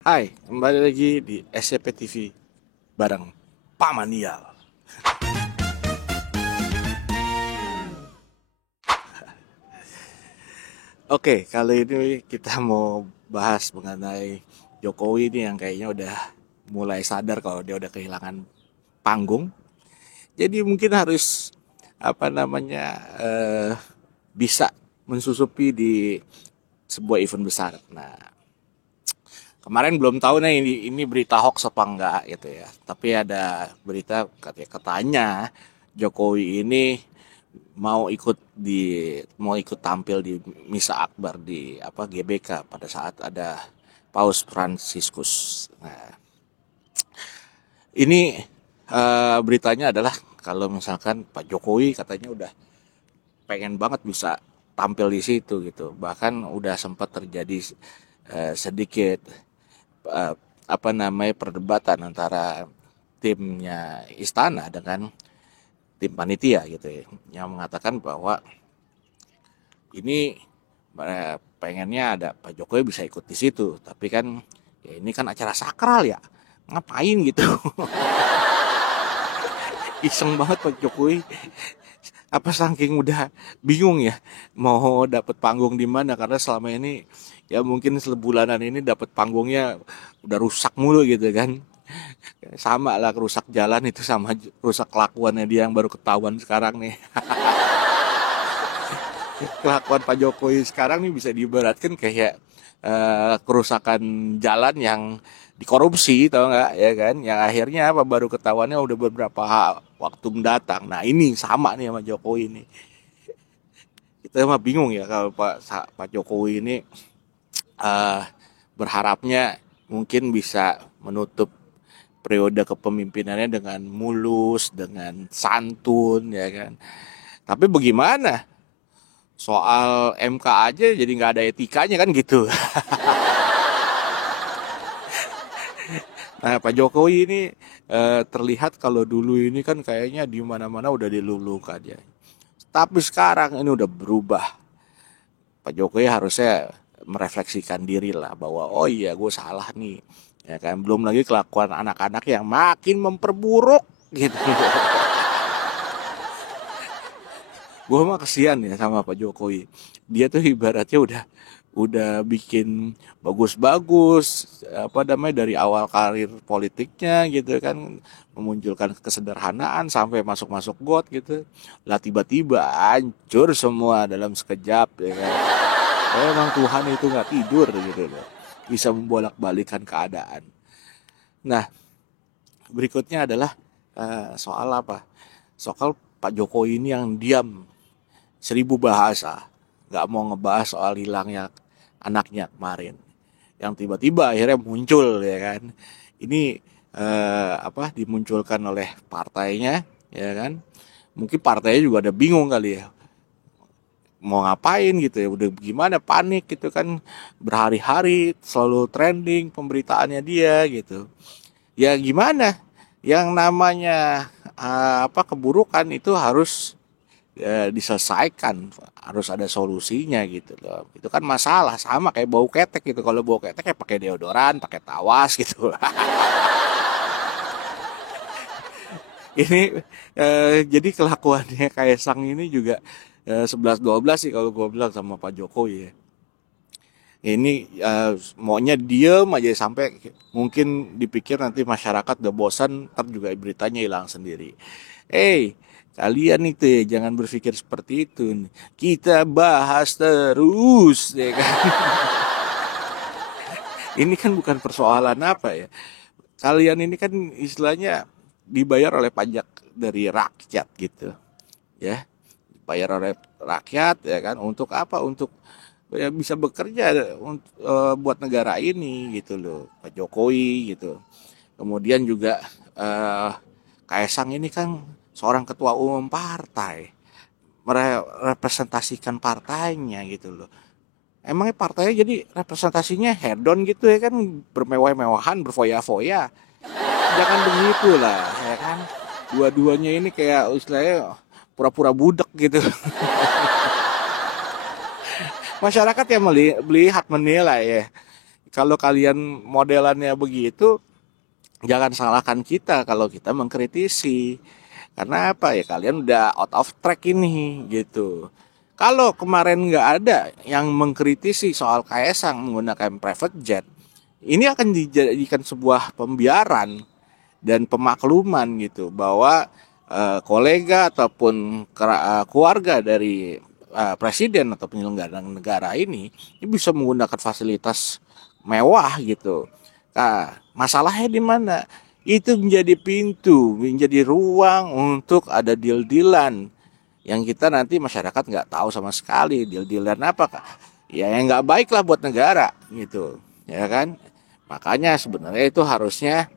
Hai, kembali lagi di SCP TV bareng Pak Manial. Oke, kali ini kita mau bahas mengenai Jokowi ini yang kayaknya udah mulai sadar kalau dia udah kehilangan panggung. Jadi mungkin harus apa namanya bisa mensusupi di sebuah event besar. Nah, kemarin belum tahu nih ini berita hoax apa enggak gitu ya. Tapi ada berita katanya Jokowi ini mau ikut tampil di Misa Akbar di GBK pada saat ada Paus Fransiskus. Nah, ini beritanya adalah kalau misalkan Pak Jokowi katanya udah pengen banget bisa tampil di situ gitu. Bahkan udah sempat terjadi sedikit eh, perdebatan antara timnya Istana dengan tim panitia gitu ya, yang mengatakan bahwa ini pengennya ada Pak Jokowi bisa ikut di situ, tapi kan ya ini kan acara sakral ya, ngapain gitu. Iseng banget Pak Jokowi, apa saking udah bingung ya mau dapat panggung di mana, karena selama ini ya mungkin sebulanan ini dapat panggungnya udah rusak mulu gitu kan. Sama lah, rusak jalan itu sama rusak kelakuannya dia yang baru ketahuan sekarang nih. Kelakuan Pak Jokowi sekarang nih bisa diibaratkan kayak kerusakan jalan yang dikorupsi, tau nggak ya kan, yang akhirnya apa baru ketahuannya udah beberapa waktu mendatang. Nah ini sama nih sama Jokowi ini, kita mah bingung ya kalau Pak Jokowi ini eh, berharapnya mungkin bisa menutup periode kepemimpinannya dengan mulus, dengan santun ya kan. Tapi bagaimana? Soal MK aja jadi nggak ada etikanya kan gitu. Nah, Pak Jokowi ini terlihat kalau dulu ini kan kayaknya di mana-mana udah dilulukan ya. Tapi sekarang ini udah berubah. Pak Jokowi harusnya merefleksikan diri lah bahwa oh iya gue salah nih. Ya kan, belum lagi kelakuan anak-anak yang makin memperburuk gitu. Gue mah kesian ya sama Pak Jokowi. Dia tuh ibaratnya udah bikin bagus-bagus apa namanya dari awal karir politiknya gitu kan, memunculkan kesederhanaan sampai masuk-masuk got gitu. Lah tiba-tiba hancur semua dalam sekejap ya kan. Emang Tuhan itu nggak tidur gitu loh. Bisa membolak-balikan keadaan. Nah, berikutnya adalah soal apa? Soal Pak Jokowi ini yang diam seribu bahasa, nggak mau ngebahas soal hilangnya anaknya kemarin, yang tiba-tiba akhirnya muncul ya kan. Ini dimunculkan oleh partainya ya kan. Mungkin partainya juga ada bingung kali ya mau ngapain gitu ya, udah gimana panik gitu kan, berhari-hari selalu trending pemberitaannya dia gitu. Ya gimana, yang namanya keburukan itu harus diselesaikan, harus ada solusinya gitu loh. Itu kan masalah sama kayak bau ketek gitu. Kalau bau ketek ya pakai deodoran, pakai tawas gitu. Ini jadi kelakuannya Kaisang ini juga 11-12 sih kalau gue bilang sama Pak Jokowi ya. Ini maunya diem aja sampai mungkin dipikir nanti masyarakat udah bosan, ntar juga beritanya hilang sendiri. Kalian itu ya jangan berpikir seperti itu. Kita bahas terus, ya kan? Ini kan bukan persoalan apa ya. Kalian ini kan istilahnya dibayar oleh pajak dari rakyat gitu, ya. Dibayar oleh rakyat ya kan. Untuk apa? Untuk ya bisa bekerja buat negara ini gitu loh, Pak Jokowi gitu. Kemudian juga eh, Kaisang ini kan seorang ketua umum partai, merepresentasikan partainya gitu loh. Emangnya partainya jadi representasinya hedon gitu ya kan, bermewah-mewahan, berfoya-foya. Jangan begitu lah ya kan. Dua-duanya ini kayak istilahnya pura-pura budak gitu. Masyarakat yang melihat menilai ya. kalau kalian modelannya begitu, jangan salahkan kita kalau kita mengkritisi. Karena apa ya, kalian udah out of track ini gitu. Kalau kemarin nggak ada yang mengkritisi soal Kaesang menggunakan private jet, ini akan dijadikan sebuah pembiaran dan pemakluman gitu bahwa kolega ataupun keluarga dari presiden atau penyelenggara negara ini bisa menggunakan fasilitas mewah gitu. Nah, masalahnya di mana? Itu menjadi pintu, menjadi ruang untuk ada deal-dealan yang kita nanti masyarakat nggak tahu sama sekali deal-dealan apa, Kak. Ya yang nggak baik lah buat negara gitu, ya kan? Makanya sebenarnya itu harusnya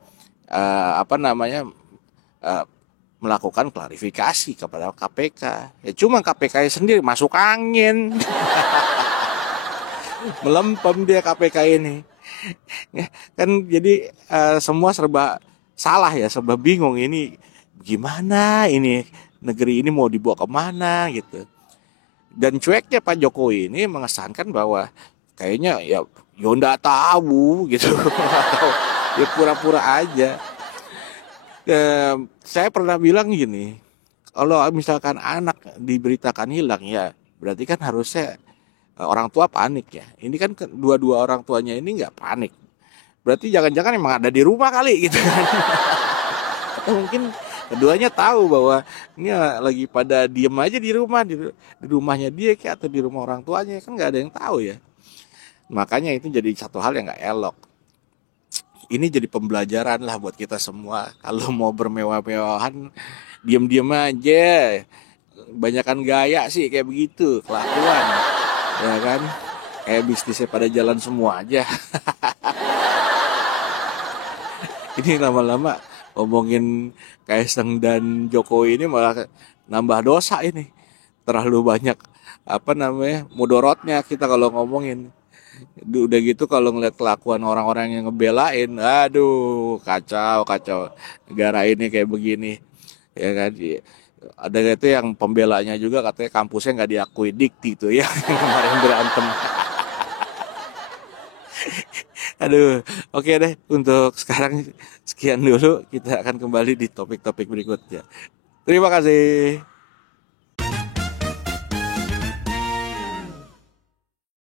apa namanya, eh, melakukan klarifikasi kepada KPK. Ya cuma KPK sendiri masuk angin, melempem dia KPK ini. Ya, kan jadi semua serba salah ya, serba bingung ini gimana ini negeri ini mau dibawa kemana gitu. Dan cueknya Pak Jokowi ini mengesankan bahwa kayaknya ya nggak tahu gitu atau ya pura-pura aja. Saya pernah bilang gini, kalau misalkan anak diberitakan hilang ya berarti kan harusnya orang tua panik ya. Ini kan dua-dua orang tuanya ini nggak panik. Berarti jangan-jangan emang ada di rumah kali gitu kan. Atau mungkin keduanya tahu bahwa ini lagi pada diem aja di rumah, di rumahnya dia kayak atau di rumah orang tuanya, kan nggak ada yang tahu ya. Makanya itu jadi satu hal yang nggak elok. Ini jadi pembelajaran lah buat kita semua. Kalau mau bermewah-mewahan, diem-diem aja. Banyakan gaya sih kayak begitu, kelakuan, ya kan? Kayak bisnisnya pada jalan semua aja. Ini lama-lama ngomongin Kaisang dan Jokowi ini malah nambah dosa ini. Terlalu banyak apa namanya mudorotnya kita kalau ngomongin. Udah gitu kalau ngeliat kelakuan orang-orang yang ngebelain, aduh kacau kacau. Negara ini kayak begini, ya kan? Ada itu yang pembelanya juga katanya kampusnya nggak diakui Dikti tuh ya yang kemarin berantem. Aduh, oke deh untuk sekarang sekian dulu. Kita akan kembali di topik-topik berikutnya. Terima kasih.